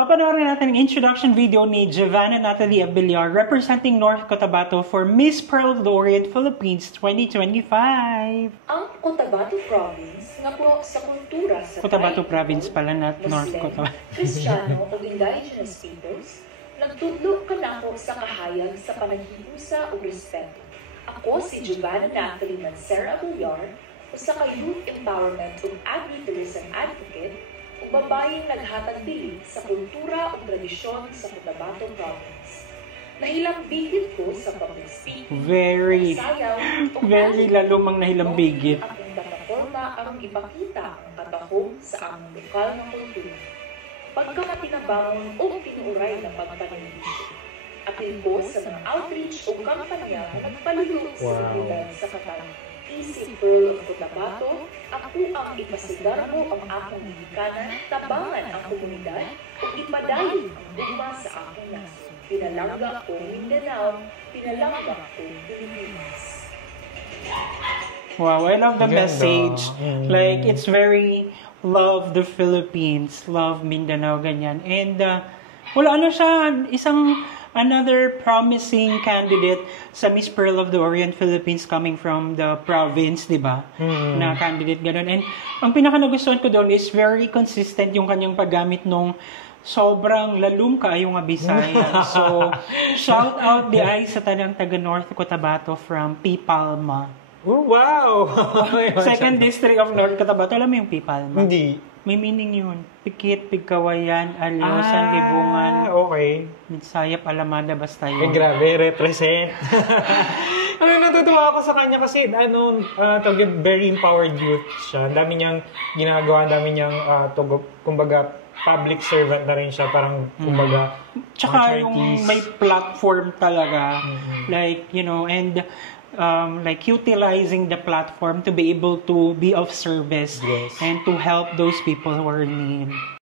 Papanoorin natin ang introduction video ni Giovanna Natalie Abellar representing North Cotabato for Miss Pearl of the Orient Philippines 2025. Ang Cotabato Province nga po sa kultura sa Cotabato Thai Province people, pala, not North Muslim, Cotabato. Kristiyano o indigenous peoples, nagtudlo kanako sa kahayag sa panaghiusa o respeto. Ako si Giovanna Natalie Mancera Abellar, usa ka youth empowerment ug agritourism advocate ug babayeng naghatag dili sa kultura ug tradisyon sa Cotabato Province. Nahilambigit ko sa public speaking, Very sayaw, lalumang nahilambigit. Akong plataforma ang ipakita ang katahog sa among lokal na kultura. Pagkakatinabangon o tinuray na pagpananalisyo. Apil ko sa mga outreach o kampanya na nagpalulong sa seguridad sa katang. Easy Pearl of Cotabato, ako ang ipasigarbo ang akong hikanan, tabangan ang komunidad, o ipadayon ang guma sa akong nasod. Pinalangga ko Mindanao, pinalangga ko Pilipinas. Wow, I love the message. Like, it's very love the Philippines, love Mindanao, ganyan. And, wala siya, another promising candidate sa Miss Pearl of the Orient Philippines coming from the province, di ba? Na candidate, ganun. And, ang pinaka-nagustuhan ko doon is very consistent yung kanyang paggamit nung sobrang lalum kaayong Bisaya. So, shout out di ay sa tanang taga North Cotabato from P. Palma. Oh, wow! Second district of North Cotabato. Alam mo yung P. Palma? Hindi. May meaning yun. Pikit, Pigkawayan, Alyosan, Libungan. Okay. Midsayap, Alamada, basta Eh, yun. grabe, represent. Natutuwa ako sa kanya kasi, very empowered youth siya. Ang dami niyang ginagawa, ang dami niyang, kumbaga, public servant na rin siya. Parang, kumbaga, Tsaka yung may platform talaga. Like, you know, and like utilizing the platform to be able to be of service and to help those people who are in need.